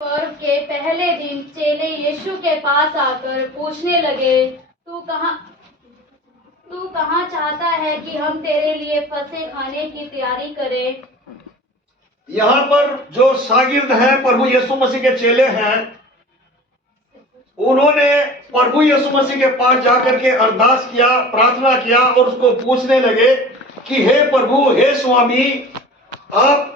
पर्व के पहले दिन चेले यीशु के पास आकर पूछने लगे, तू कहाँ चाहता है कि हम तेरे लिए फसह खाने की तैयारी करें? यहाँ पर जो शागिर्द हैं, प्रभु यीशु मसीह के चेले हैं, उन्होंने प्रभु यीशु मसीह के पास जाकर के अरदास किया, प्रार्थना किया और उसको पूछने लगे कि हे प्रभु, हे स्वामी, आप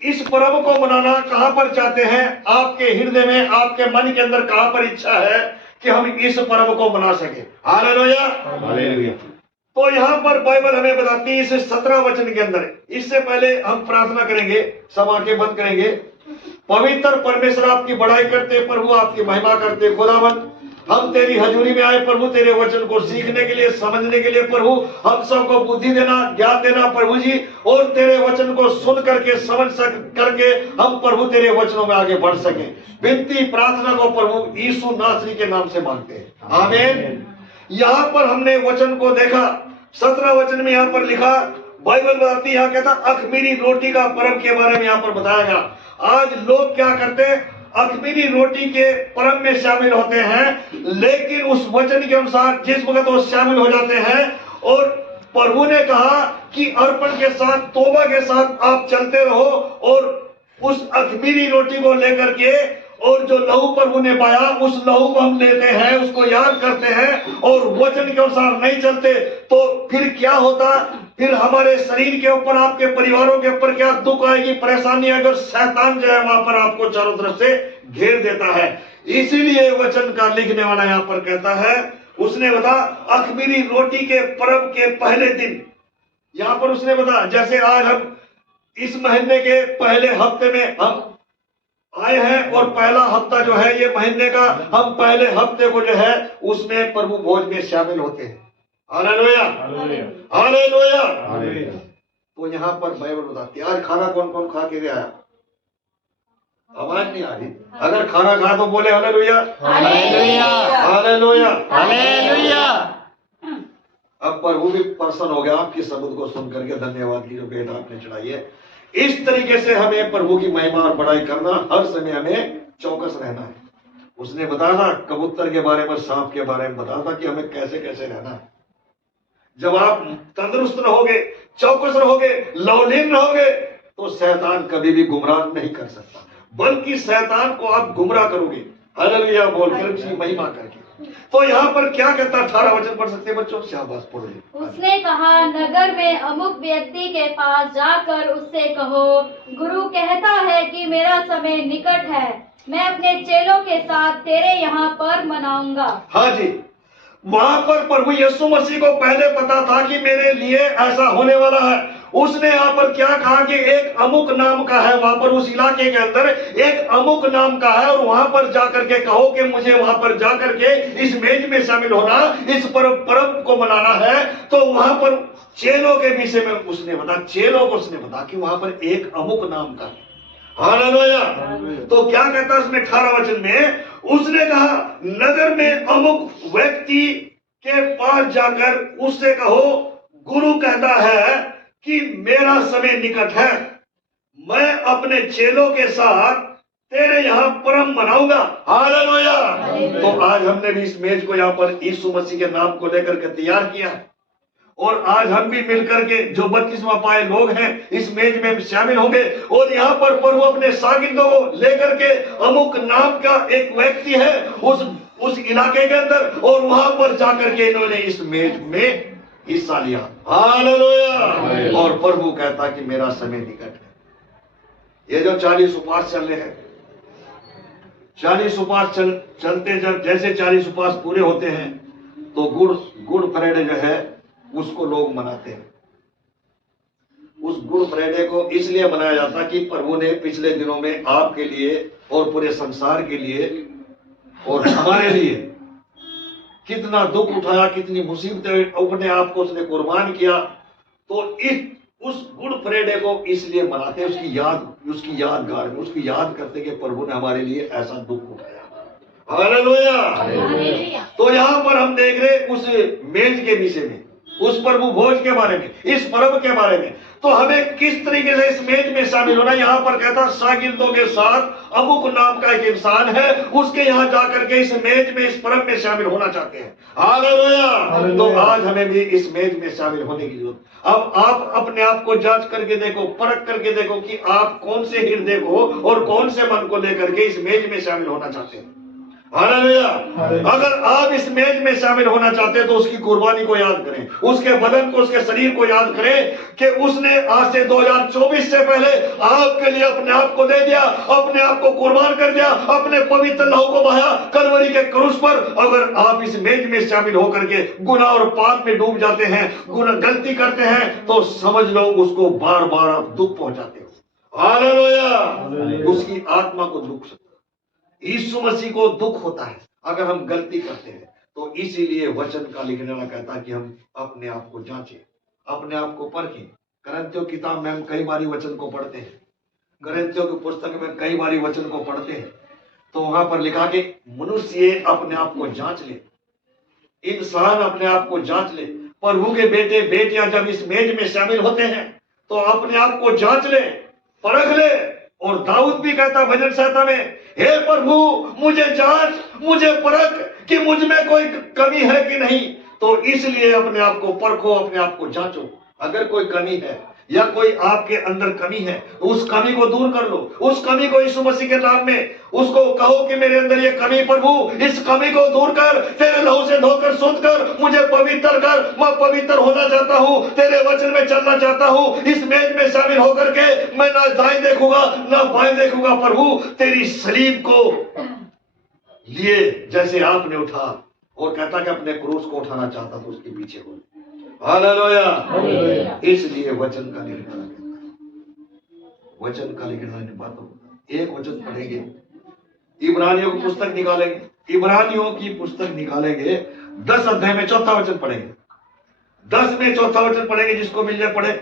इस पर्व को मनाना कहां पर चाहते हैं? आपके हृदय में, आपके मन के अंदर कहां पर इच्छा है कि हम इस पर्व को मना सके? Hallelujah, hallelujah. तो यहाँ पर बाइबल हमें बताती है इस 17 वचन के अंदर। इससे पहले हम प्रार्थना करेंगे, सब आंखें बंद करेंगे। पवित्र परमेश्वर, आपकी बड़ाई करते प्रभु, आपकी महिमा करते खुदावंद, हम तेरी हजूरी में आए प्रभु, तेरे वचन को सीखने के लिए, समझने के लिए प्रभु, हम सबको बुद्धि देना, ज्ञान देना प्रभु जी, और तेरे वचन को सुन करके, समझ करके हम प्रभु तेरे वचनों में आगे बढ़ सके। विनती प्रार्थना को प्रभु यीशु नासरी के नाम से मांगते हैं, आमीन। यहाँ पर हमने वचन को देखा, 17 वचन में यहाँ पर लिखा, बाइबल बताती, यहाँ कहता अख़मीरी रोटी का पर्व के बारे में यहाँ पर बताया गया। आज लोग क्या करते हैं? अख़मीरी रोटी के पर्व में शामिल होते हैं, लेकिन उस वचन के अनुसार जिस वक्त वो शामिल हो जाते हैं, और प्रभु ने कहा कि अर्पण के साथ, तौबा के साथ आप चलते रहो, और उस अख़मीरी रोटी को लेकर के, और जो लहू प्रभु ने पाया, उस लहू को हम लेते हैं, उसको याद करते हैं, और वचन के अनुसार नहीं चलते, तो फिर क्या होता? फिर हमारे शरीर के ऊपर, आपके परिवारों के ऊपर क्या दुख आएगी, परेशानी, अगर शैतान जो है वहां पर आपको चारों तरफ से घेर देता है। इसीलिए वचन का लिखने वाला यहाँ पर कहता है, उसने बता अख़मीरी रोटी के पर्व के पहले दिन, यहाँ पर उसने बता, जैसे आज हम इस महीने के पहले हफ्ते में हम आए हैं, और पहला हफ्ता जो है ये महीने का, हम पहले हफ्ते को जो है उसमें प्रभु भोज में शामिल होते हैं। Hallelujah, hallelujah, hallelujah. तो यहाँ पर बाइबल बताती है, आज खाना कौन कौन खा के गया? आवाज नहीं आ रही। अगर खाना खा तो बोले हालेलुया, हालेलुया, हालेलुया, हालेलुया। अब प्रभु भी प्रसन्न हो गया आपके शब्द को सुन करके। धन्यवाद की जो भेंट आपने चढ़ाई है। इस तरीके से हमें प्रभु की महिमा और बड़ाई करना, हर समय हमें चौकस रहना है। उसने बताया था कबूतर के बारे में, सांप के बारे में बताया था कि हमें कैसे कैसे रहना है। जब आप तंदुरुस्त रहोगे, चौकस रहोगे, लवलीन रहोगे, तो शैतान कभी भी गुमराह नहीं कर सकता, बल्कि शैतान को आप गुमराह करोगे। हालेलुया बोलकर उसकी महिमा करके। तो यहाँ पर क्या कहता? 18 वचन पढ़ सकते हैं बच्चों? शाबाश, पढ़ो। उसने कहा, नगर में अमुक व्यक्ति के पास जाकर उससे कहो, गुरु कहता है कि मेरा समय निकट है, मैं अपने चेलों के साथ तेरे यहाँ पर मनाऊंगा। हाँ जी, वहां पर प्रभु यीशु मसीह को पहले पता था कि मेरे लिए ऐसा होने वाला है। उसने यहाँ पर क्या कहा कि एक अमुक नाम का है, वहां पर उस इलाके के अंदर एक अमुक नाम का है, और वहां पर जाकर के कहो कि मुझे वहां पर जाकर के इस मेज में शामिल होना, इस पर्व को मनाना है। तो वहां पर चेलों के विषय में उसने बता, चेलों को उसने बता कि वहां पर एक अमुक नाम का है। हालेलुया। तो क्या कहता है उसमें 18 वचन में? उसने कहा, नगर में अमुक व्यक्ति के पास जाकर उससे कहो, गुरु कहता है कि मेरा समय निकट है, मैं अपने चेलों के साथ तेरे यहाँ पर्व मनाऊंगा। हालेलुया। तो आज हमने भी इस मेज को यहाँ पर यीशु मसीह के नाम को लेकर के तैयार किया, और आज हम भी मिलकर के जो 32वां पाए लोग हैं इस मेज में शामिल होंगे, और यहाँ पर प्रभु अपने शागिर्दों को लेकर के, अमुक नाम का एक व्यक्ति है उस इलाके के अंदर, और वहां पर जाकर के इन्होंने इस मेज में हिस्सा लिया। हालेलुया। और प्रभु कहता कि मेरा समय निकट है। ये जो 40 उपवास चल रहे हैं, 40 उपवास चलते, जब जैसे 40 उपवास पूरे होते हैं तो गुड़ फ्राइडे जो है उसको लोग मनाते हैं। उस गुड फ्राइडे को इसलिए मनाया जाता कि प्रभु ने पिछले दिनों में आपके लिए और पूरे संसार के लिए और हमारे लिए कितना दुख उठाया, कितनी मुसीबतें अपने आप को उसने कुर्बान किया। तो उस गुड फ्राइडे को इसलिए मनाते हैं, उसकी यादगार में, उसकी याद करते कि प्रभु ने हमारे लिए ऐसा दुख उठाया। हालेलुया। तो यहाँ पर हम देख रहे उस मेज के विषय में, उस प्रभु भोज के बारे में, इस पर्व के बारे में। तो तो हमें किस तरीके से इस मेज में शामिल होना। यहाँ पर कहता शागिर्दों के साथ अमुक नाम का एक इंसान है, उसके यहाँ जाकर के इस मेज में, इस परम में शामिल होना चाहते हैं। हालेलुया। तो आज हमें भी इस मेज में शामिल होने की जरूरत। अब आप अपने आप को जांच करके देखो, परख करके देखो कि आप कौन से हृदय को और कौन से मन को लेकर के इस मेज में शामिल होना चाहते हैं। हालेलुया। अगर आप इस मेज में शामिल होना चाहते हैं तो उसकी कुर्बानी को याद करें, उसके बदन को, उसके शरीर को याद करें कि उसने आज से 2024 से पहले आपके लिए अपने आप को दे दिया, अपने आप को कुर्बान कर दिया, अपने पवित्र लहू को बहाया कलवरी के क्रूस पर। अगर आप इस मेज में शामिल होकर के गुनाह और पाप में डूब जाते हैं, गुनाह गलती करते हैं, तो समझ लो उसको बार बार आप दुख पहुंचाते हो। हालेलुया। उसकी आत्मा को दुख, यीशु मसीह को दुख होता है अगर हम गलती करते हैं। तो इसीलिए वचन का लिखने वाला कहता है कि हम अपने आप को जांचें, अपने आप को परखें। करंथियों किताब में हम कई बारी वचन को पढ़ते हैं, करंथियों की पुस्तक में कई बारी वचन को पढ़ते हैं, तो वहां पर लिखा कि मनुष्य अपने आप को जांच ले, इंसान अपने आप को जांच ले। प्रभु के बेटे बेटियां जब इस मेज में शामिल होते हैं तो अपने आप को जांच ले, परख ले। और दाऊद भी कहता भजन संहिता में, हे प्रभु मुझे जांच, मुझे परख कि मुझ में कोई कमी है कि नहीं। तो इसलिए अपने आप को परखो, अपने आप को जांचो। अगर कोई कमी है या कोई आपके अंदर कमी है, उस कमी को दूर कर लो। उस कमी को यीशु मसीह के नाम में उसको कहो कि मेरे अंदर ये कमी, प्रभु इस कमी को दूर कर, तेरे लहू से धोकर शुद्ध कर, मुझे पवित्र कर। मैं पवित्र होना चाहता हूँ, तेरे वचन में चलना चाहता हूँ। इस मेज में शामिल होकर के मैं ना दाएं देखूंगा ना बाएं देखूंगा। प्रभु तेरी सलीब को लिए जैसे आपने उठा, और कहता कि अपने क्रूस को उठाना चाहता तो उसके पीछे हो। हालेलुया। इसलिए वचन का लिखना, वचन का लिखना बातों, एक वचन पढ़ेंगे, इब्रानियों की पुस्तक निकालेंगे, इब्रानियों की पुस्तक निकालेंगे, 10 अध्याय में 4था वचन पढ़ेंगे, 10 में 4था वचन पढ़ेंगे। जिसको मिल जाए पढ़े,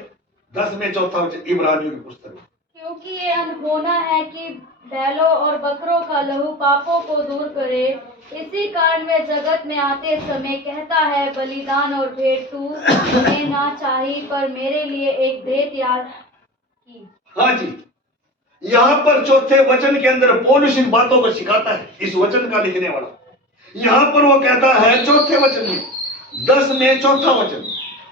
10 में 4था वचन इब्रानियों की पुस्तक। क्योंकि ये अनहोना है कि बैलों और बकरों का लहू पापों को दूर करे, इसी कारण वे जगत में आते समय कहता है, बलिदान और भेंट तू हमें ना चाहिए, पर मेरे लिए एक भेंट याद की। हाँ जी, यहाँ पर चौथे वचन के अंदर पौलुस इन बातों को सिखाता है, इस वचन का लिखने वाला। यहाँ पर वो कहता है चौथे वचन में, 10 में 4था वचन,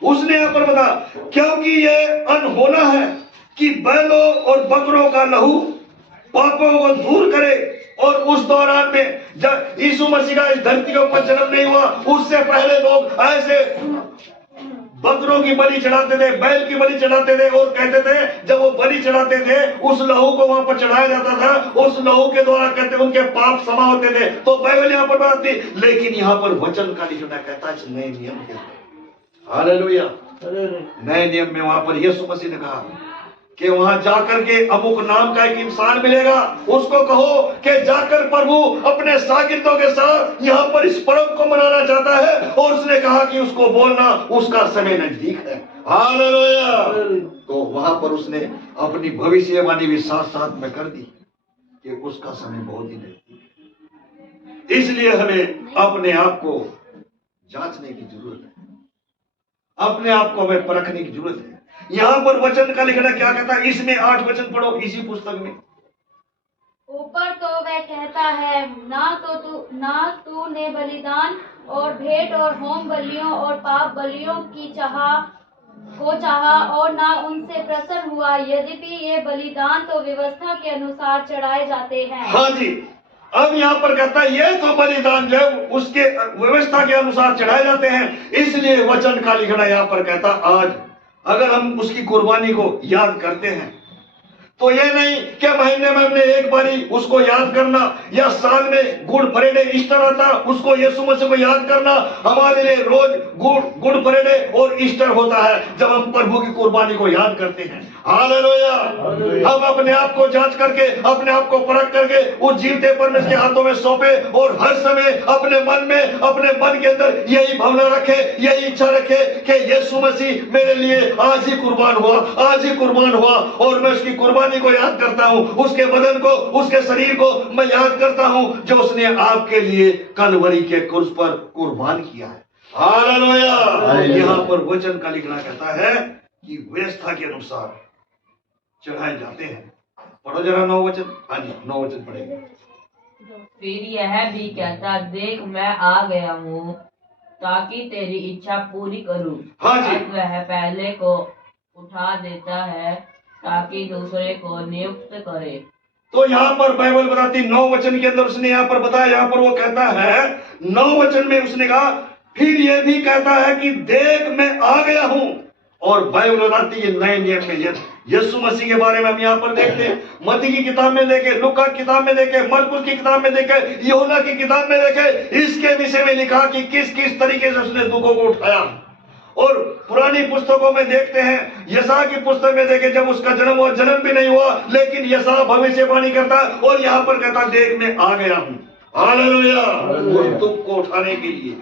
उसने यहाँ पर बता, क्योंकि ये अनहोना है कि बैलों और बकरों का लहू पापों को दूर करे। और उस दौरान में जब यीशु मसीह का इस धरती के ऊपर जन्म नहीं हुआ, उससे पहले लोग ऐसे बकरों की बलि चढ़ाते थे, बैल की बलि चढ़ाते थे, और कहते थे जब वो बलि चढ़ाते थे उस लहू को वहां पर चढ़ाया जाता था, उस लहू के द्वारा कहते उनके पाप क्षमा होते थे। तो बाइबल यहाँ पर बताती, लेकिन यहाँ पर वचन का लिखना कहता है नए नियम के, हालेलुया, नए नियम में वहां पर यीशु मसीह ने कहा कि वहां जाकर के अमुक नाम का एक इंसान मिलेगा, उसको कहो कि जाकर प्रभु अपने शागिर्दों के साथ यहाँ पर इस पर्व को मनाना चाहता है। और उसने कहा कि उसको बोलना उसका समय नजदीक है। हालेलुया। तो वहां पर उसने अपनी भविष्यवाणी भी साथ साथ में कर दी कि उसका समय बहुत ही नजदीक है। इसलिए हमें अपने आप को जांचने की जरूरत है, अपने आप को हमें परखने की जरूरत है। यहाँ पर वचन का लिखना क्या कहता है, इसमें 8 वचन पढ़ो इसी पुस्तक में। ऊपर तो वह कहता है, ना तूने बलिदान और भेंट और होम बलियों और पाप बलियों की चाहा और ना उनसे प्रसन्न हुआ, यद्यपि ये बलिदान तो व्यवस्था के अनुसार चढ़ाए जाते हैं। हाँ जी, अब यहाँ पर कहता है ये तो बलिदान जो उसके व्यवस्था के अनुसार चढ़ाए जाते हैं। इसलिए वचन का लिखना यहाँ पर कहता, आज अगर हम उसकी कुर्बानी को याद करते हैं तो ये नहीं कि महीने में हमने एक बारी उसको याद करना, या साल में गुड फ्राइडे ईस्टर आता उसको यीशु मसीह को याद करना। हमारे लिए रोज गुड फ्राइडे और ईस्टर होता है जब हम प्रभु की कुर्बानी को याद करते हैं। हालेलुया। हम अपने आप को जांच करके, अपने आप को परख करके उस जीवते परमेश्वर के हाथों में सौंपे, और हर समय अपने मन में, अपने मन के अंदर यही भावना रखे, यही इच्छा रखे कि यीशु मसीह मेरे लिए आज ही कुर्बान हुआ, आज ही कुर्बान हुआ, और मैं उसकी कुर्बानी को याद करता हूं, उसके बदन को, उसके शरीर को मैं याद करता हूं जो उसने आपके लिए कलवरी के क्रूस पर कुर्बान किया है। हालेलुया। यहाँ पर वचन का लिखना कहता है की व्यवस्था के अनुसार चढ़ाए जाते हैं। पढ़ो जरा 9 वचन। हाँ जी, 9 वचन पढ़ेंगे। फिर यह भी कहता, देख मैं आ गया हूँ ताकि तेरी इच्छा पूरी करूँ। हाँ जी। अब वह पहले को उठा देता है ताकि दूसरे को नियुक्त करे। तो यहाँ पर बाइबल बताती 9 वचन के अंदर उसने यहाँ पर बताया, यहाँ पर वो कहता है 9 वचन में उसने कहा फिर ये भी कहता है कि देख मैं आ गया हूं। और बाइबल बताती है नए नियम में यीशु मसीह के बारे में हम यहाँ पर देखते हैं। मत्ती की किताब में देखे, लूका की किताब में देखे, मरकुस की किताब में देखे, यूहन्ना की किताब में देखे, इसके विषय में लिखा कि किस किस तरीके से उसने दुखों को उठाया। और पुरानी पुस्तकों में देखते हैं, यशा की पुस्तक में देखे जब उसका जन्म हुआ, जन्म भी नहीं हुआ, लेकिन यशा भविष्यवाणी करता है और यहाँ पर कहता देख मैं आ गया हूं। हालेलुया। उस दुख को उठाने के लिए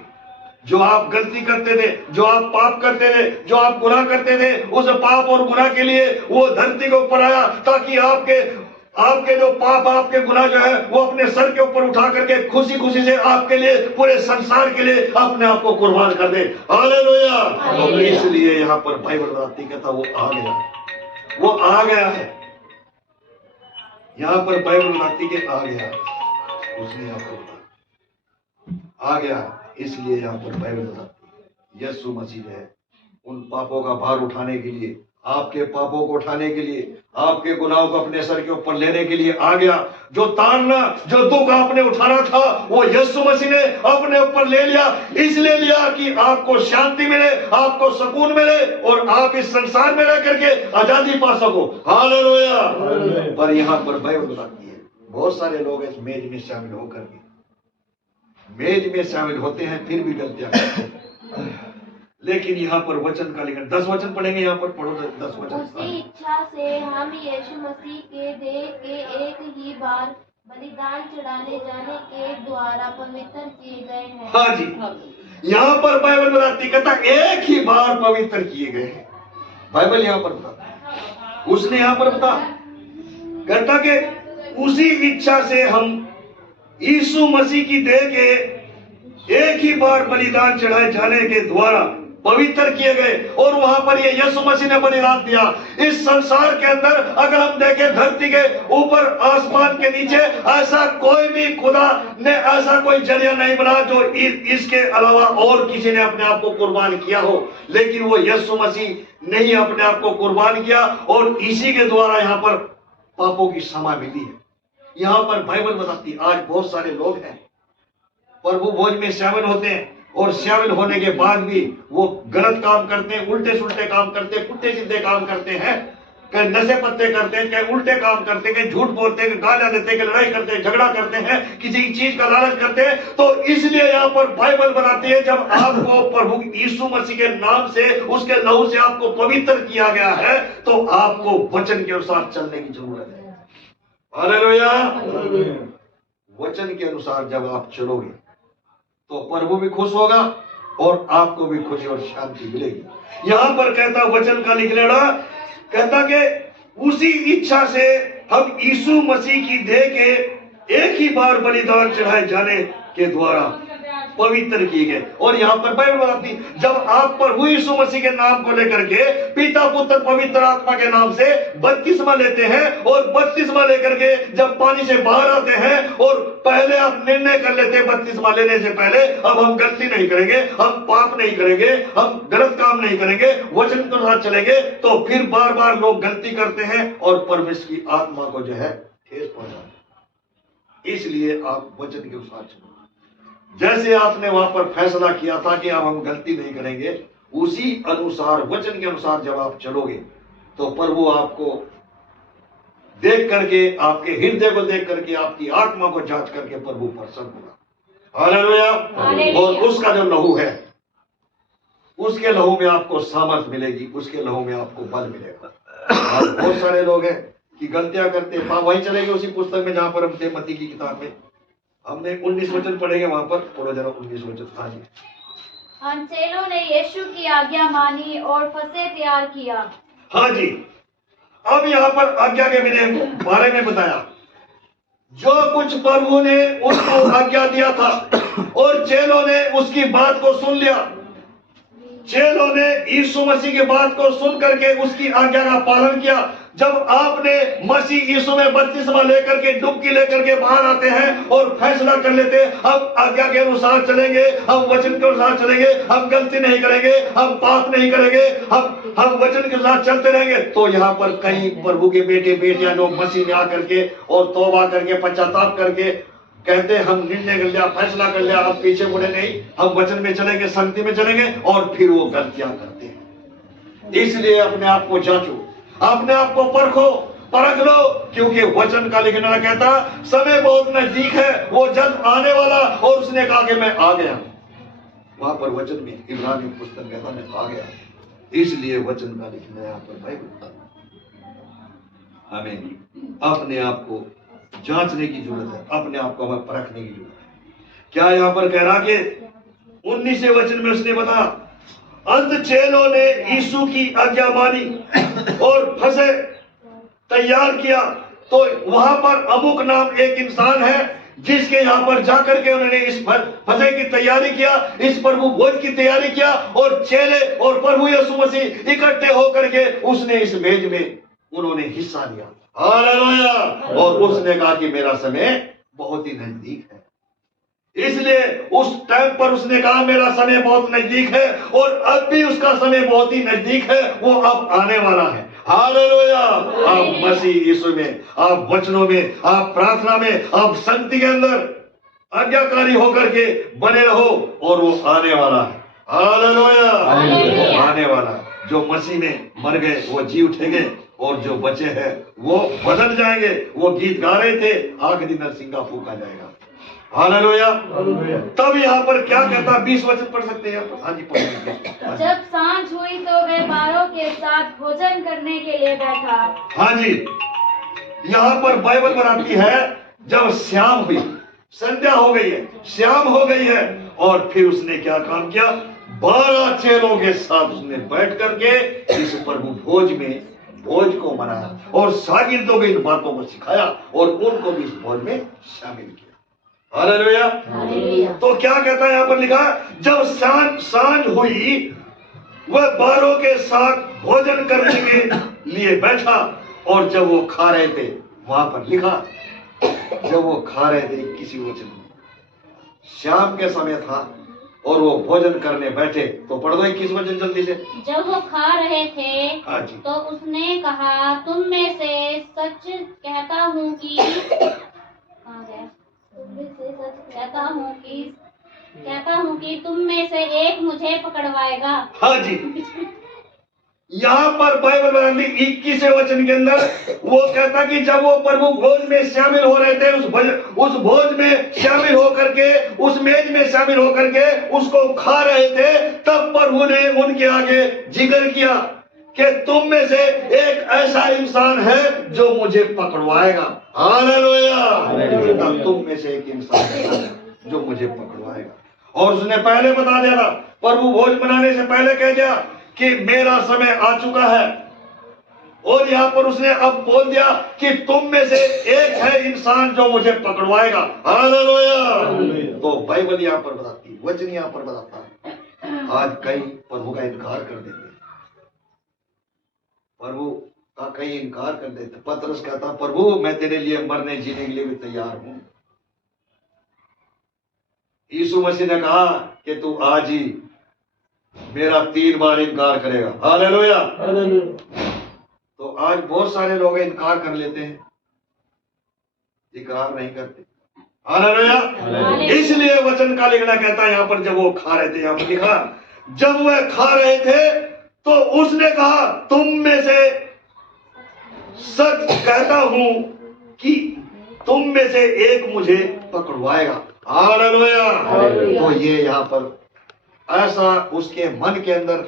जो आप गलती करते थे, जो आप पाप करते थे, जो आप गुनाह करते थे, उस पाप और गुनाह के लिए वो धरती के ऊपर आया ताकि आपके जो पाप, आपके गुनाह जो है वो अपने सर के ऊपर उठा करके खुशी खुशी से आपके लिए, पूरे संसार के लिए अपने आप को कुर्बान कर दे। हालेलुया। इसलिए यहाँ पर बाइबल बताती कहता वो आ गया, वो आ गया है। यहाँ पर बाइबल बताती कि आ गया, उसने यहाँ पर आ गया। इसलिए यहाँ पर बाइबल बताती है यीशु मसीह है उन पापों का भार उठाने के लिए, आपके पापों को उठाने के लिए, आपके गुनाहों को अपने सर के ऊपर लेने के लिए आ गया। जो ताड़ना, जो दुख आपने उठाना था वो यीशु मसीह ने अपने ऊपर ले लिया। इसलिए लिया कि आपको शांति मिले, आपको सुकून मिले और आप इस संसार में रह करके आजादी पा सको। हालेलुया। पर यहाँ पर बाइबल बताती है बहुत सारे लोग इस मेज में शामिल होकर भी मेज में शामिल होते हैं फिर भी गलतियां करते हैं। लेकिन यहाँ पर वचन का लिखा 10 वचन पढ़ेंगे। यहाँ पर पढ़ो 10 वचन। उसी इच्छा से हम यीशु मसीह के देह के एक ही बार बलिदान चढ़ाने जाने के द्वारा पवित्र किए गए हैं। हाँ जी, यहाँ पर बाइबल बताती कहता एक ही बार पवित्र किए गए हैं। बाइबल यहाँ पर बताता, उसने यहाँ पर बता कहता कि उसी इच्छा से हम यीशु मसीह की देह के एक ही बार बलिदान चढ़ाए जाने के द्वारा पवित्र किए गए। और वहां पर ये यीशु मसीह ने बलिदान दिया। इस संसार के अंदर अगर हम देखें, धरती के ऊपर, आसमान के नीचे, ऐसा कोई भी खुदा ने ऐसा कोई जरिया नहीं बना जो इसके अलावा और किसी ने अपने आप को कुर्बान किया हो। लेकिन वो यीशु मसीह ने ही अपने आप को कुर्बान किया और इसी के द्वारा यहाँ पर पापों की क्षमा मिली है। यहाँ पर बाइबल बताती आज बहुत सारे लोग हैं प्रभु भोज में शामिल होते हैं और शामिल होने के बाद भी वो गलत काम करते हैं, उल्टे सुल्टे काम करते हैं, पुट्टे सीधे काम करते हैं, कहीं नशे पत्ते करते हैं, कहीं उल्टे काम करते हैं, कहीं झूठ बोलते हैं, गालियां देते हैं, लड़ाई करते हैं, झगड़ा करते हैं, किसी चीज का लालच करते हैं। तो इसलिए यहाँ पर बाइबल बताती है जब आपको प्रभु यीशु मसीह के नाम से, उसके लहू से आपको पवित्र किया गया है तो आपको वचन के अनुसार चलने की जरूरत है। हालेलुया। वचन के अनुसार जब आप चलोगे तो प्रभु भी खुश होगा और आपको भी खुशी और शांति मिलेगी। यहां पर कहता वचन का लिख लेना, कहता कि उसी इच्छा से हम यीशु मसीह की देह के एक ही बार बलिदान चढ़ाए जाने के द्वारा पवित्र किए गए। और यहाँ पर बाइबल बताती जब आप प्रभु यीशु मसीह के नाम को लेकर के पिता पुत्र पवित्र आत्मा के नाम से बपतिस्मा लेते हैं और बपतिस्मा लेकर के जब पानी से बाहर आते हैं और पहले आप निर्णय कर लेते हैं बपतिस्मा लेने से पहले अब हम गलती नहीं करेंगे, हम पाप नहीं करेंगे, हम गलत काम नहीं करेंगे, वचन के साथ चलेंगे, तो फिर बार बार लोग गलती करते हैं और परमेश्वर की आत्मा को जो है ठेस पहुंचाते। इसलिए आप वचन के अनुसार चलो। जैसे आपने वहां पर फैसला किया था कि अब हम गलती नहीं करेंगे, उसी अनुसार वचन के अनुसार जब आप चलोगे तो प्रभु आपको देख करके, आपके हृदय को देख करके, आपकी आत्मा को जांच करके प्रभु प्रसन्न होगा। हालेलुया। और उसका जो लहू है, उसके लहू में आपको सामर्थ मिलेगी, उसके लहू में आपको बल मिलेगा। बहुत सारे लोग हैं कि गलतियां करते हैं। वहीं चलेंगे उसी पुस्तक में जहां पर हम थे, मत्ती की किताब में हमने 19 वचन पढ़ेंगे। वहां पर थोड़ा जरा 19 वचन। हाँ जी। हम चेलों ने यीशु की आज्ञा मानी और फसह तैयार किया। हाँ जी। अब यहाँ पर आज्ञा के बारे में बताया जो कुछ प्रभु ने उसको आज्ञा दिया था और चेलों ने उसकी बात को सुन लिया। चेलों ने यीशु मसीह की बात को सुन करके उसकी आज्ञा का पालन किया। जब आपने मसीह यीशु में बपतिस्मा लेकर के डुबकी लेकर के बाहर आते हैं और फैसला कर लेते हैं हम आज्ञा के अनुसार चलेंगे, हम वचन के अनुसार चलेंगे, हम गलती नहीं करेंगे, हम पाप नहीं करेंगे, हम वचन के साथ चलते रहेंगे, तो यहाँ पर कई प्रभु के बेटे बेटियां लोग मसीह में आकर के और तौबा करके पश्चाताप करके कहते हैं हम निर्णय कर लिया, फैसला कर लिया, अब पीछे मुड़े नहीं, हम वचन में चलेंगे, संगति में चलेंगे, और फिर वो गलतियां करते हैं। इसलिए अपने आप को जांचो, अपने आप को परख लो, क्योंकि वचन का लिखने वाला कहता समय बहुत नजदीक है, वो जल्द आने वाला। और उसने कहा कि मैं आ गया। वहां पर वचन में इब्रानी पुस्तक कहता मैं आ गया। इसलिए वचन का लिखना यहाँ पर बाइबल हमें अपने आप को जांचने की जरूरत है, अपने आप को हमें परखने की जरूरत है। क्या यहाँ पर कह रहा कि 19वें वचन में उसने बताया अंत चेलों ने यीशु की आज्ञा मानी और फंसे तैयार किया। तो वहां पर अमुक नाम एक इंसान है जिसके यहाँ पर जाकर के उन्होंने इस फंसे की तैयारी किया, इस प्रभु भोज की तैयारी किया, और चेले और प्रभु यीशु मसीह इकट्ठे होकर के उसने इस मेज में उन्होंने हिस्सा लिया। हालेलुया। और उसने कहा कि मेरा समय बहुत ही नजदीक है। इसलिए उस टाइम पर उसने कहा मेरा समय बहुत नजदीक है, और अब भी उसका समय बहुत ही नजदीक है, वो अब आने वाला है। हालेलुया। आप मसीह यीशु में, आप वचनों में, आप प्रार्थना में, आप संगति के अंदर आज्ञाकारी होकर के बने रहो, और वो आने वाला है। हालेलुया। वो आने वाला है। जो मसीह में मर गए वो जी उठेंगे, और जो बचे हैं वो बदल जाएंगे। वो गीत गा रहे थे आखिरी नरसिंगा फूका जाएगा। हालेलुया। तब यहाँ पर क्या कहता, 20 वचन पढ़ सकते हैं? हाँ जी पढ़ेंगे। जब सांझ हुई तो वह बारों के साथ भोजन करने के लिए बैठा। हाँ जी, यहाँ पर बाइबल बनाती है जब शाम हुई, संध्या हो गई है, शाम हो गई है, और फिर उसने क्या काम किया, 12 चेलों के साथ उसने बैठ करके इस प्रभु भोज को मनाया, और शागिर्दों को इन बातों को सिखाया, और उनको भी इस भोज में शामिल किया। हालेलुया। तो क्या कहता है यहाँ पर लिखा, जब सांझ हुई वह 12 के साथ भोजन करने के लिए बैठा, और जब वो खा रहे थे, वहां पर लिखा जब वो खा रहे थे, किसी वचन में शाम के समय था और वो भोजन करने बैठे। तो पढ़ दो 21 वचन जल्दी से। जब वो खा रहे थे हाँ जी। तो उसने कहा तुम में से सच कहता हूँ कि कहाँ गया? तुम में से सच कहता हूँ कि तुम में से एक मुझे पकड़वाएगा। हाँ जी। यहाँ पर बाइबल बनाती 21वें वचन के अंदर वो कहता कि जब वो प्रभु भोज में शामिल हो रहे थे, उस भोज में शामिल होकर के, उस मेज में शामिल होकर के उसको खा रहे थे, तब प्रभु ने उनके आगे जिक्र किया कि तुम में से एक ऐसा इंसान है जो मुझे पकड़वाएगा। हालेलुया। तब तुम में से एक इंसान है जो मुझे पकड़वाएगा। और उसने पहले बता दिया था, प्रभु भोज बनाने से पहले कह दिया कि मेरा समय आ चुका है, और यहाँ पर उसने अब बोल दिया कि तुम में से एक है इंसान जो मुझे पकड़वाएगा। हालेलुया। तो बाइबल यहाँ पर बताती है, वचन यहाँ पर बताता है, आज कई प्रभु का इनकार कर देते, प्रभु का कई इनकार कर देते। पतरस कहता प्रभु मैं तेरे लिए मरने जीने के लिए भी तैयार हूं। यीशु मसीह ने कहा कि तू आज ही मेरा 3 बार इनकार करेगा। हालेलुया। तो आज बहुत सारे लोग इनकार कर लेते हैं, इकरार नहीं करते। हालेलुया। इसलिए वचन का लिखना कहता है यहाँ पर जब वो खा रहे थे, यहाँ पर लिखा जब वह खा रहे थे तो उसने कहा तुम में से सच कहता हूं कि तुम में से एक मुझे पकड़वाएगा। हालेलुया। तो ये यहाँ पर ऐसा उसके मन के अंदर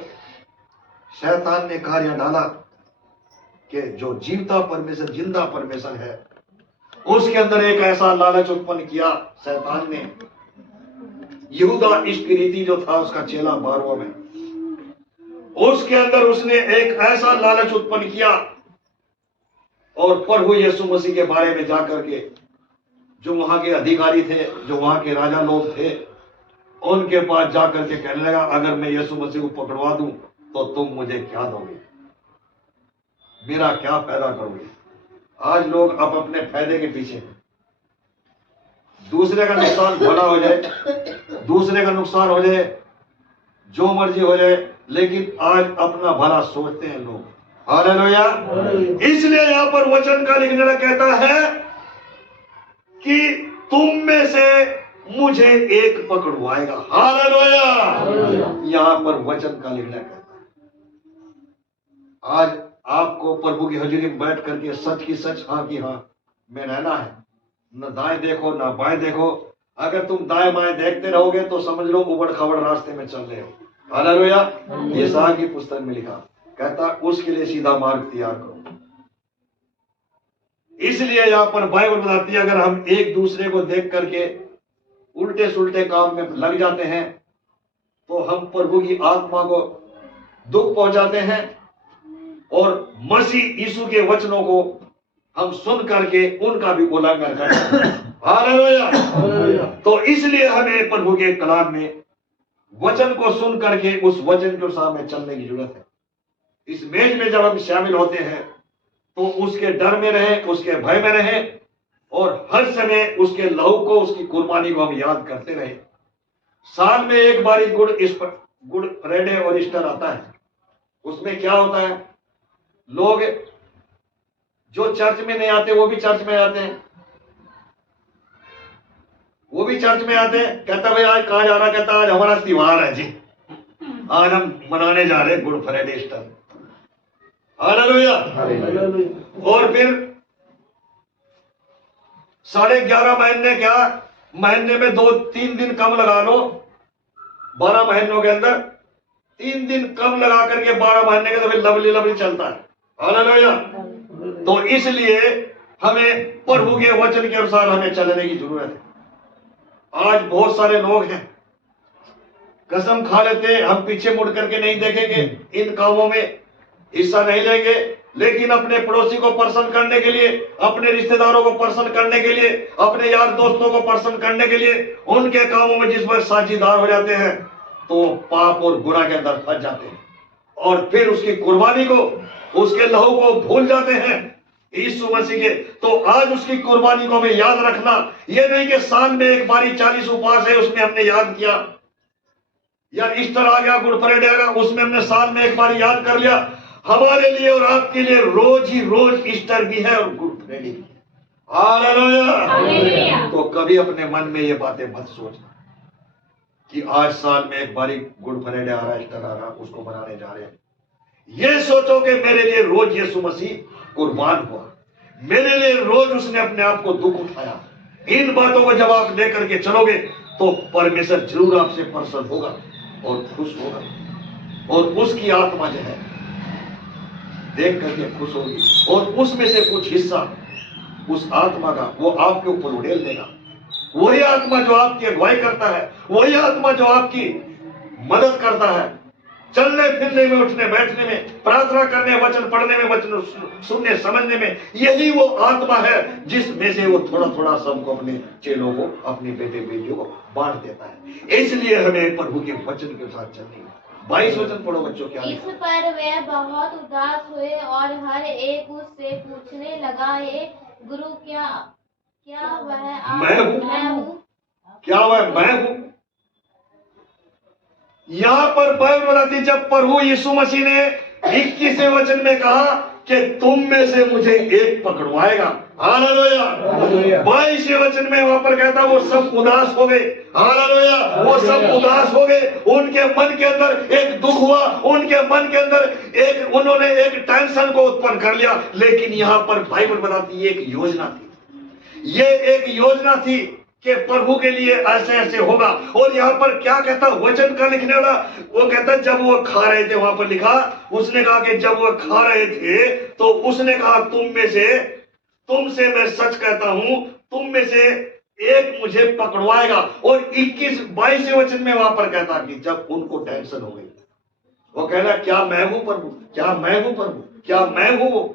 शैतान ने कार्य डाला कि जो जीवता परमेश्वर, जिंदा परमेश्वर है, उसके अंदर एक ऐसा लालच उत्पन्न किया शैतान ने। यहूदा इस्करियोती जो था उसका चेला 12वां में, उसके अंदर उसने एक ऐसा लालच उत्पन्न किया, और प्रभु यीशु मसीह के बारे में जाकर के जो वहां के अधिकारी थे, जो वहां के राजा लोग थे, उनके पास जाकर के कहने लगा, अगर मैं यीशु मसीह को पकड़वा दूं तो तुम मुझे क्या दोगे, मेरा क्या फायदा करोगे। आज लोग अब अपने फायदे के पीछे हैं, दूसरे का नुकसान भला हो जाए, दूसरे का नुकसान हो जाए, जो मर्जी हो जाए, लेकिन आज अपना भला सोचते हैं लोग। हालेलुया। इसलिए यहां पर वचन का लिखने वाला कहता है कि तुम में से मुझे एक पकड़वाएगा। हालेलुया। यहां पर वचन का लिखना कहता है, आज आपको प्रभु की हजूरी में बैठ करके सच की सच हाँ की हाँ में रहना है। न दाएं देखो न बाएं देखो। अगर तुम दाएं बाएं देखते रहोगे तो समझ लो उबड़ खाबड़ रास्ते में चल रहे हो। हालेलुया। यशायाह की पुस्तक में लिखा, कहता उसके लिए सीधा मार्ग तैयार करो। इसलिए यहां पर बाइबल बताती है, अगर हम एक दूसरे को देख करके उल्टे सुलटे काम में लग जाते हैं तो हम प्रभु की आत्मा को दुख पहुंचाते हैं और मसीह यीशु के वचनों को हम सुन करके उनका भी उल्लंघन करते हैं। हालेलुया। तो इसलिए हमें प्रभु के कलाम में वचन को सुन करके उस वचन के अनुसार में चलने की जरूरत है। इस मेज में जब हम शामिल होते हैं तो उसके डर में रहें, उसके भय में रहें और हर समय उसके लहू को, उसकी कुर्बानी को हम याद करते रहें। साल में एक बारी गुड फ्राइडे और ईस्टर आता है। उसमें क्या होता है, लोग जो चर्च में नहीं आते वो भी चर्च में आते हैं, वो भी चर्च में आते हैं। कहता भाई आज कहाँ जा रहा, कहता आज हमारा त्योहार है जी, आज हम मनाने जा रहे हैं गुड फ्राइडे ईस्टर। हालेलुया। और फिर 11.5 महीने, क्या महीने में 2-3 दिन कम लगा लो, 12 महीनों के अंदर 3 दिन कम लगा करके 12 महीने के तो फिर लवली लवली चलता है। हालेलुया। तो इसलिए हमें प्रभु के वचन के अनुसार हमें चलने की जरूरत है। आज बहुत सारे लोग हैं, कसम खा लेते हैं हम पीछे मुड़ करके नहीं देखेंगे, इन कामों में हिस्सा नहीं लेंगे, लेकिन अपने पड़ोसी को प्रसन्न करने के लिए, अपने रिश्तेदारों को प्रसन्न करने के लिए, अपने यार दोस्तों को प्रसन्न करने के लिए उनके कामों में जिस पर साझीदार हो जाते हैं तो पाप और गुनाह के अंदर फंस जाते हैं और फिर उसकी कुर्बानी को, उसके लहू को भूल जाते हैं यीशु मसीह के। तो आज उसकी कुर्बानी को हमें याद रखना, यह नहीं कि साल में एक बारी 40 उपवास है उसमें हमने याद किया, या ईस्टर आ गया, गुड फ्राइडे आ गया, उसमें हमने साल में एक बार याद कर लिया। हमारे लिए और आपके लिए रोज ही रोज ईस्टर भी है और गुड फ्राइडे भी है। हालेलुया। तो कभी अपने मन में ये बातें मत सोचना कि आज साल में एक बारी गुड फ्राइडे आ रहा है, ईस्टर आ रहा है, उसको मनाने जा रहे हैं। ये सोचो कि मेरे लिए रोज यीशु मसीह कुर्बान हुआ, मेरे लिए रोज उसने अपने आप को दुख उठाया। इन बातों को जब आप लेकर के चलोगे तो परमेश्वर जरूर आपसे प्रसन्न होगा और खुश होगा और उसकी आत्मा जो है देख करके खुश होगी और उसमें से कुछ हिस्सा उस आत्मा का वो आपके ऊपर उड़ेल देगा। वही आत्मा जो आपकी अगुवाई करता है, वही आत्मा जो आपकी मदद करता है चलने फिरने में, उठने बैठने में, प्रार्थना करने, वचन पढ़ने में, वचन सुनने समझने में, यही वो आत्मा है जिसमें से वो थोड़ा थोड़ा सबको, अपने चेलों को, अपने बेटे बेटियों को बांट देता है। इसलिए हमें प्रभु के वचन के साथ चलनी है। 22 वचन पढ़ो बच्चों। क्या इस पर वे बहुत उदास हुए और हर एक उससे पूछने लगा, हे गुरु क्या वह मैं हूँ? क्या वह मैं हूँ? यहां पर बाइबल बताती, जब प्रभु यीशु मसीह ने 21वें वचन में कहा कि तुम में से मुझे एक पकड़वाएगा। हालेलुया। 22वें वचन में वहां पर कहता वो सब उदास हो गए। हालेलुया। वो सब उदास हो गए, उनके मन के अंदर एक दुख हुआ, उनके मन के अंदर उन्होंने एक टेंशन को उत्पन्न कर लिया। लेकिन यहां पर बाइबल बताती ये एक योजना थी, ये एक योजना थी कि प्रभु के लिए ऐसे ऐसे होगा। और यहाँ पर क्या कहता वचन का लिखने वाला, वो कहता जब वो खा रहे थे, वहां पर लिखा, उसने कहा कि जब वो खा रहे थे तो उसने कहा तुमसे मैं सच कहता हूं, तुम में से एक मुझे पकड़वाएगा। और 22वें वचन में वहां पर कहता कि जब उनको टेंशन हो गई, वो कहना क्या मैं हूं प्रभु, क्या मैं हूं प्रभु, क्या मैं हूं?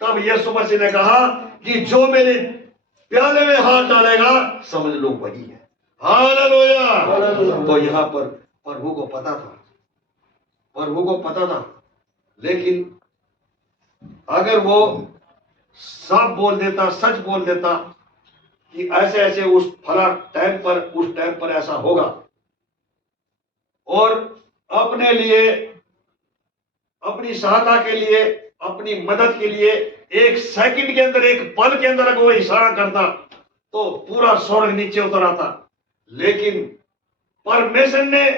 तब यीशु मसीह ने कहा कि जो मेरे प्याले में हाथ डालेगा समझ लो वही है। हालेलुया। तो यहाँ पर प्रभु को पता था, प्रभु को पता था, लेकिन अगर वो साफ बोल देता, सच बोल देता कि ऐसे ऐसे उस फला टाइम पर, उस टाइम पर ऐसा होगा, और अपने लिए, अपनी सहायता के लिए, अपनी मदद के लिए एक सेकंड के अंदर, एक पल के अंदर अगर वो इशारा करता तो पूरा स्वर्ग नीचे उतर आता। लेकिन परमेश्वर ने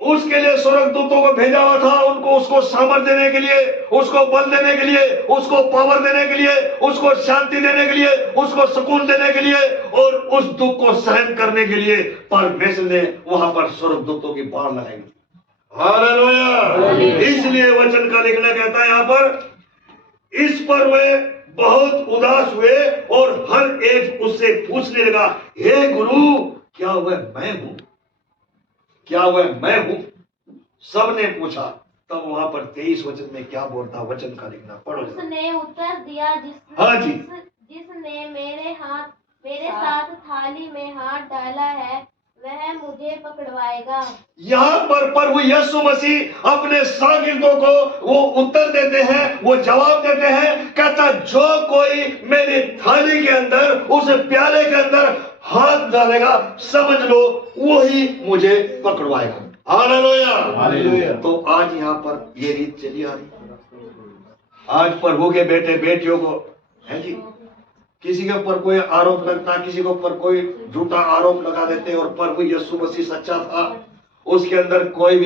उसके लिए स्वर्गदूतों को भेजा हुआ था, उनको, उसको सामर्थ देने के लिए, उसको बल देने के लिए, उसको पावर देने के लिए, उसको शांति देने के लिए, उसको सुकून देने के लिए, और उस दुख को सहन करने के लिए परमेश्वर ने वहां पर स्वर्गदूतों की बाढ़ लगाई। हालेलुया। इसलिए वचन का लिखना कहता है यहाँ पर, इस पर वे बहुत उदास हुए और हर एक उससे पूछने लगा, हे गुरु, क्या वह मैं हूं? क्या वह मैं हूं? सबने पूछा। तब वहां पर 23 वचन में क्या बोलता, वचन का लिखना पढ़ो। उसने उत्तर दिया, हाँ जी। जिसने मेरे साथ थाली में हाथ डाला है वह मुझे पकड़वाएगा। यहाँ पर प्रभु यीशु मसीह अपने शागिर्दों को वो उत्तर देते हैं, वो जवाब देते हैं, कहता जो कोई मेरी थाली के अंदर, उस प्याले के अंदर हाथ डालेगा, समझ लो वही मुझे पकड़वाएगा। हालेलुया। तो आज यहाँ पर ये रीत चली आ रही। आज प्रभु के बेटे बेटियों को है जी, किसी के ऊपर कोई आरोप लगता, किसी के ऊपर कोई झूठा आरोप लगा देते, और प्रभु यीशु मसीह सच्चा था, उसके अंदर कोई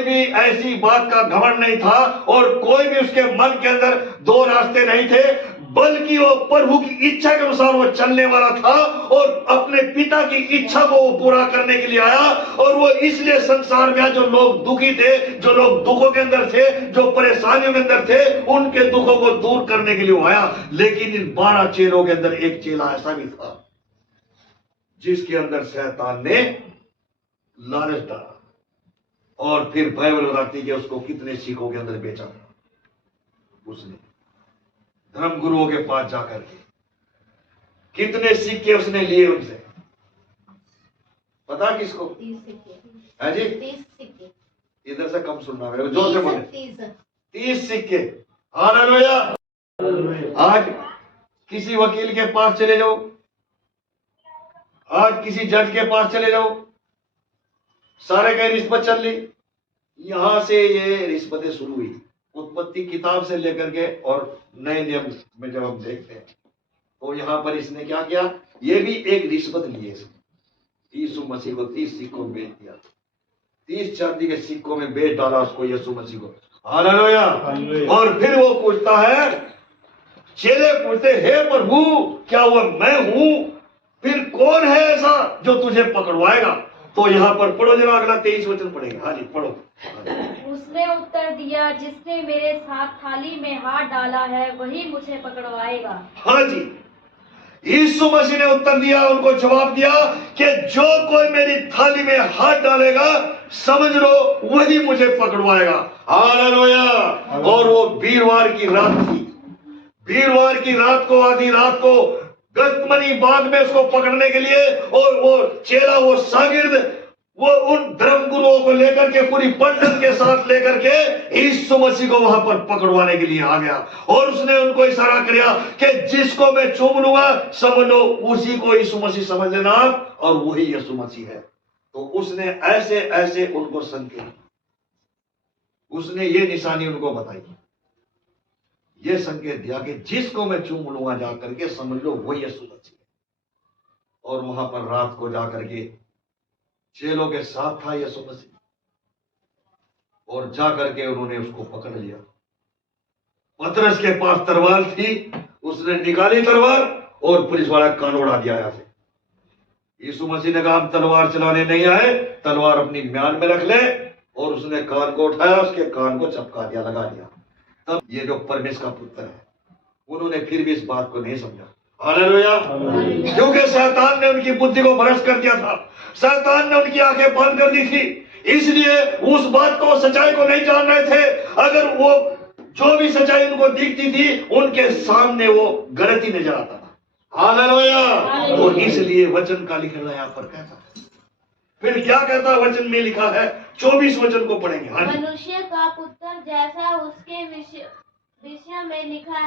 भी ऐसी बात का घमंड नहीं था, और कोई भी उसके मन के अंदर दो रास्ते नहीं थे, बल्कि वो प्रभु की इच्छा के अनुसार वो चलने वाला था, और अपने पिता की इच्छा को वो पूरा करने के लिए आया। और वो इसलिए संसार में जो लोग दुखी थे, जो लोग दुखों के अंदर थे, जो परेशानियों के अंदर थे, उनके दुखों को दूर करने के लिए वो आया। लेकिन इन 12 चेलों के अंदर एक चेला ऐसा भी था जिसके अंदर शैतान ने लालच डाला, और फिर बाइबल बताती है कि उसको कितने सिखों के अंदर बेचा था। उसने धर्म गुरुओं के पास जाकर के कितने सिक्के उसने लिए उनसे, पता किसको? 30 सिक्के। है जी? 30 सिक्के। इधर से कम सुनना मेरे को, जोर से बोले। 30। 30 सिक्के। हालेलुया। आज किसी वकील के पास चले जाओ, आज किसी जज के पास चले जाओ, सारे कहीं रिश्वत चल रही। यहां से ये रिश्वतें शुरू हुई, उत्पत्ति किताब से लेकर के, और नए नियम में जब हम देखते हैं तो यहाँ पर इसने क्या किया, ये भी एक रिश्वत ली है। यीशु मसीह को 30 सिक्कों में बेच दिया, 30 चांदी के सिक्कों में बेच डाला उसको, यीशु मसीह को। हालेलुया। और फिर वो पूछता है, चेले पूछते, हे प्रभु, क्या वह मैं हूं? फिर कौन है ऐसा जो तुझे पकड़वाएगा? तो यहाँ पर पढ़ो जरा, अगला 23 वचन पढ़ेंगे। हाँ जी पढ़ो। उसने उत्तर दिया, जिसने मेरे साथ थाली में हाथ डाला है वही मुझे पकड़वाएगा। हाँ जी, यीशु मसीह ने उत्तर दिया, उनको जवाब दिया कि जो कोई मेरी थाली में हाथ डालेगा, समझ लो वही मुझे पकड़वाएगा। हालेलुया। और वो वीरवार की रात थी। वीरवार की रात को, आधी रात को गतमनी बाग में उसको पकड़ने के लिए, और वो चेला, वो शागिर्द, वो उन धर्म गुरुओं को लेकर के, पूरी पंडित के साथ लेकर के यीशु मसीह को वहां पर पकड़वाने के लिए आ गया। और उसने उनको इशारा किया कि जिसको मैं चूम लूंगा, समझ लो उसी को यीशु मसीह समझ लेना, और वही यीशु मसीह है। तो उसने ऐसे ऐसे उनको संकेत, उसने ये निशानी उनको बताई, ये संकेत दिया कि जिसको मैं चूम लूंगा जाकर के, समझ लो वही यीशु मसीह है। और वहां पर रात को जाकर के चेलों के साथ था यीशु मसीह, और जाकर के उन्होंने उसको पकड़ लिया। पतरस के पास तलवार थी, उसने निकाली तलवार, और पुलिस वाला कान उड़ा दिया यहाँ से। यीशु मसीह ने कहा, हम तलवार चलाने नहीं आए, तलवार अपनी म्यान में रख ले। और उसने कान को उठाया, उसके कान को चपका दिया, लगा दिया। तब ये जो परमेश्वर का पुत्र है, उन्होंने फिर भी इस बात को नहीं समझा। हालेलुया। क्योंकि शैतान ने उनकी बुद्धि को भ्रष्ट कर दिया था, शैतान ने उनकी आंखें बंद कर दी थी, इसलिए उस बात को, सच्चाई को नहीं जान रहे थे। अगर वो जो भी सच्चाई उनको दिखती थी, उनके सामने वो गलती नजर आता था। हालेलुया। और इसलिए वचन का लिखना यहाँ पर कहता है। फिर क्या कहता है वचन में लिखा है? 24 वचन को पढ़ेंगे। हाँ जी। मनुष्य का पुत्र जैसा उसके विषय में लिखा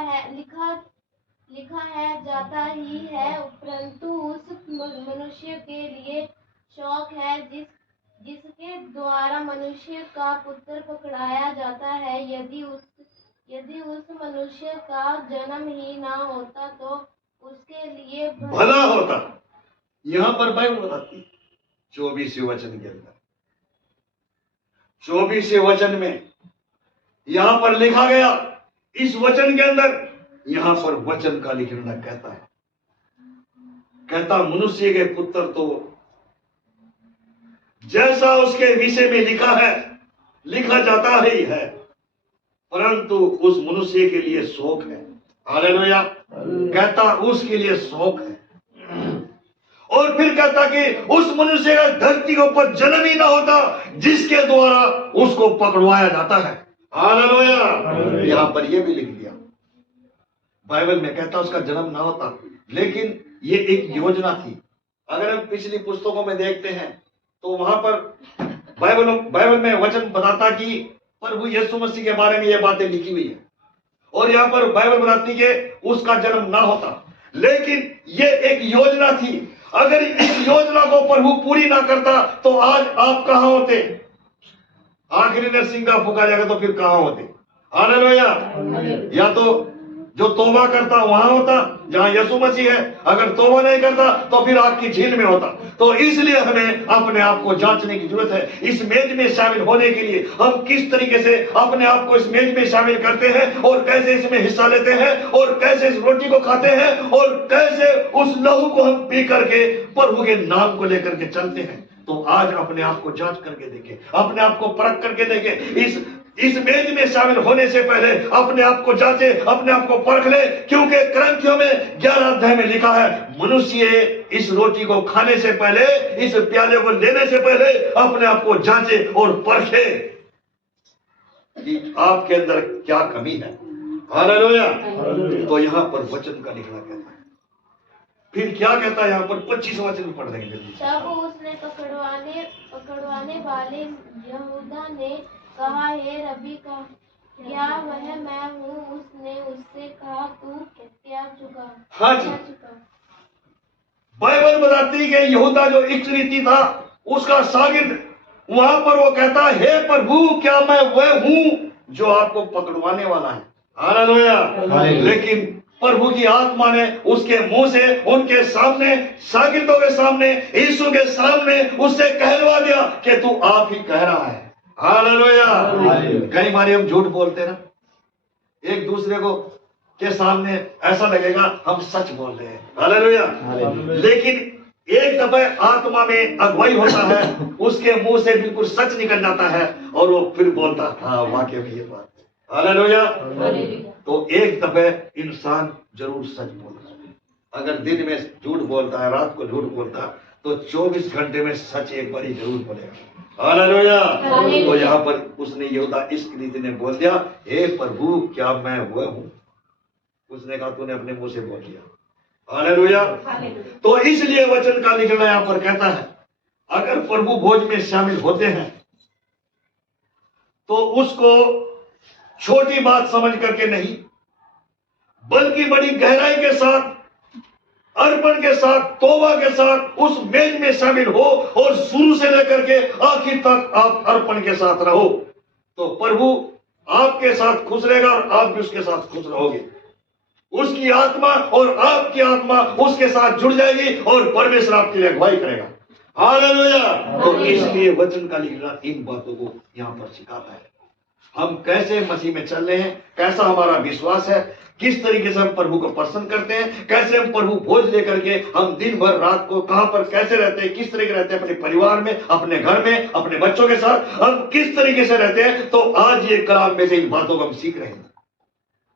है जाता ही है, परंतु उस मनुष्य के लिए शौक है जिसके द्वारा मनुष्य का पुत्र पकड़ाया जाता है। यदि उस मनुष्य का जन्म ही ना होता तो उसके लिए भला होता। यहाँ पर बाइबल बताती 24वें वचन के अंदर, 24वें वचन में यहां पर लिखा गया, इस वचन के अंदर यहां पर वचन का लिखना कहता है, कहता मनुष्य के पुत्र तो जैसा उसके विषय में लिखा जाता ही है, परंतु उस मनुष्य के लिए शौक है। हालेलुया। कहता उसके लिए शौक है। और फिर कहता कि उस मनुष्य का धरती के ऊपर जन्म ही ना होता जिसके द्वारा उसको पकड़वाया जाता है। हालेलुया। यहां पर यह भी लिख दिया, बाइबल में कहता उसका जन्म ना होता, लेकिन ये एक योजना थी। अगर हम पिछली पुस्तकों में देखते हैं तो वहां पर बाइबल में वचन बताता कि प्रभु यीशु मसीह के बारे में ये बातें लिखी हुई है, और यहाँ पर बाइबल बताती कि उसका जन्म ना होता, लेकिन ये एक योजना थी। अगर इस योजना को प्रभु पूरी ना करता तो आज आप कहां होते? आखिरी नरसिंह का फूका जाएगा तो फिर कहां होते? हालेलुया। या तो जो तौबा करता वहां होता जहां यीशु मसीह है, अगर तौबा नहीं करता तो फिर आग की झील में होता। तो इसलिए हमें अपने आप को जांचने की जरूरत है। इस मेज में शामिल होने के लिए हम किस तरीके से अपने आप को इस मेज में शामिल करते हैं, और कैसे इसमें हिस्सा लेते हैं, और कैसे इस रोटी को खाते हैं, और कैसे उस लहू को हम पी करके प्रभु के नाम को लेकर के चलते हैं। तो आज अपने आप को जांच करके देखें, अपने आप को परख करके देखें। इस मेज में शामिल होने से पहले अपने आप को जांचे, अपने आप को परख ले, क्योंकि ग्रंथियों में 11 अध्याय में लिखा है, मनुष्य इस रोटी को खाने से पहले, इस प्याले को लेने से पहले अपने आप को जांचे और परखे कि आपके अंदर क्या कमी है। हालेलुया। तो यहां पर वचन का लिखना कहता है। फिर क्या कहता है यहाँ पर? 25 वचन पढ़ देंगे जल्दी। तब उसने पकड़वाने वाले यहूदा ने कहा, हे रबी का क्या वह मैं हूँ? उसने उससे कहा, तू क्या चुका? हाँ जी। बाइबल बताती है कि यहूदा जो इस्करियोती था उसका शागिर्द, वहां पर वो कहता, हे प्रभु क्या मैं वह हूँ जो आपको पकड़वाने वाला है? हालेलुया। लेकिन प्रभु की आत्मा ने उसके मुंह से, उनके सामने, शागिर्दों के सामने, यीशु के सामने उससे कहलवा दिया कि तू आप ही कह रहा है। हालेलुया। कई बार हम झूठ बोलते ना, एक दूसरे को के सामने ऐसा लगेगा हम सच बोल रहे हैं। हालेलुया। लेकिन एक दफे आत्मा में अगुवाई होता है, उसके मुंह से बिल्कुल सच निकल जाता है और वो फिर बोलता, हाँ वाकई में ये बात है। हालेलुया। तो एक दफे इंसान जरूर सच बोलता है। अगर दिन में झूठ बोलता है, रात को झूठ बोलता है, तो 24 घंटे में सच एक बार जरूर बोलेगा। हालेलुया। तो यहाँ पर उसने यहूदा इस्करियोती ने बोल दिया, हे प्रभु क्या मैं वह हूँ? उसने कहा तूने अपने मुंह से बोल दिया। हालेलुया। तो इसलिए वचन का लिखना यहाँ पर कहता है, अगर प्रभु भोज में शामिल होते हैं तो उसको छोटी बात समझ करके नहीं, बल्कि बड़ी गहराई के साथ, अर्पण के साथ, तौबा के साथ उस मेज में शामिल हो, और शुरू से लेकर के आखिर तक आप अर्पण के साथ रहो, तो प्रभु आपके साथ खुश रहेगा और आप भी उसके साथ खुश रहोगे। उसकी आत्मा और आपकी आत्मा उसके साथ जुड़ जाएगी और परमेश्वर आपके लिए अगुवाई करेगा। हालेलुया। तो इसलिए वचन का लिखना इन बातों को यहाँ पर सिखाता है। हम कैसे मसीह में चल रहे हैं, कैसा हमारा विश्वास है, किस तरीके से हम प्रभु को प्रसन्न करते हैं, कैसे हम प्रभु भोज लेकर के हम दिन भर रात को कहां पर कैसे रहते हैं, किस तरीके रहते हैं, अपने परिवार में, अपने घर में, अपने बच्चों के साथ हम किस तरीके से रहते हैं। तो आज ये कलाम में से इन बातों को हम सीख रहे हैं।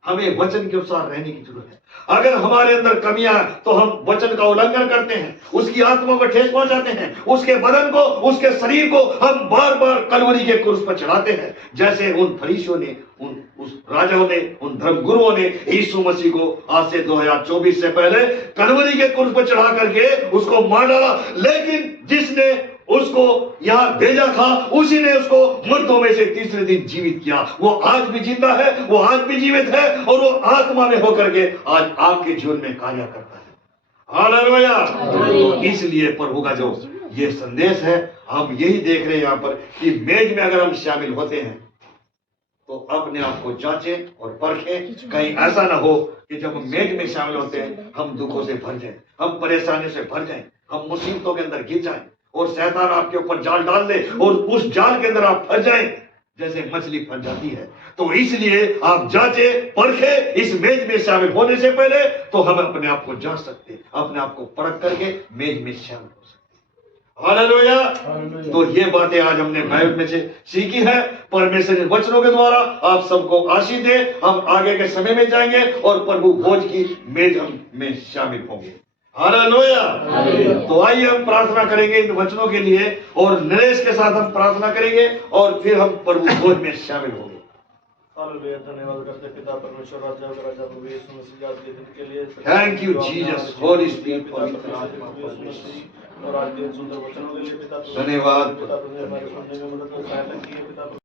हमें वचन के अनुसार रहने की जरूरत है। अगर हमारे अंदर कमियां हैं तो हम वचन का उल्लंघन करते हैं, उसकी आत्मा को ठेस पहुंचाते हैं, उसके बदन को, उसके शरीर को हम बार बार कलवरी के क्रूस पर चढ़ाते हैं, जैसे उन फरीसियों ने, उस राजाओं ने, उन धर्मगुरुओं ने यीशु मसीह को आज से 2024 से पहले कलवरी के क्रूस पर चढ़ा करके उसको मार डाला। लेकिन जिसने उसको यहां भेजा था उसी ने उसको मृतों में से तीसरे दिन जीवित किया। वो आज भी जिंदा है, वो आज भी जीवित है और वो आत्मा में होकर के आज आपके जीवन में कार्य करता है। हालेलुया। तो इसलिए प्रभु का जो ये संदेश है, हम यही देख रहे हैं यहाँ पर कि मेज में अगर हम शामिल होते हैं तो अपने आप को जांचें और परखें, कहीं ऐसा ना हो कि जब हम मेज में शामिल होते हैं हम दुखों से भर जाएं, हम परेशानी से भर जाएं, हम मुसीबतों के अंदर गिर जाएं और शैतान आपके ऊपर जाल डाल दे और उस जाल के अंदर आप फंस जाएं जैसे मछली फंस जाती है। तो इसलिए आप जांचे परखे, इस मेज में शामिल होने से पहले तो हम अपने आप को जांच सकते, अपने आप को परख करके मेज में शामिल हो सकते। हालेलुया। तो ये बातें आज हमने बाइबल में से सीखी है। परमेश्वर के वचनों के द्वारा आप सबको आशीष दे। हम आगे के समय में जाएंगे और प्रभु भोज की मेज हम में शामिल होंगे। हालेलुया। तो आइए हम प्रार्थना करेंगे इन वचनों के लिए और नरेश के साथ हम प्रार्थना करेंगे और फिर हम प्रभु भोज में शामिल होंगे। हालेलुया। धन्यवाद करते पिता परमेश्वर, राजा का राजा प्रभु यीशु मसीह आज के दिन के लिए thank you Jesus, Holi spirit, और आज के सुंदर वचनों के लिए पिता धन्यवाद। पिता तुमने हमारे सुनने में मदद और सहायता की है पिता।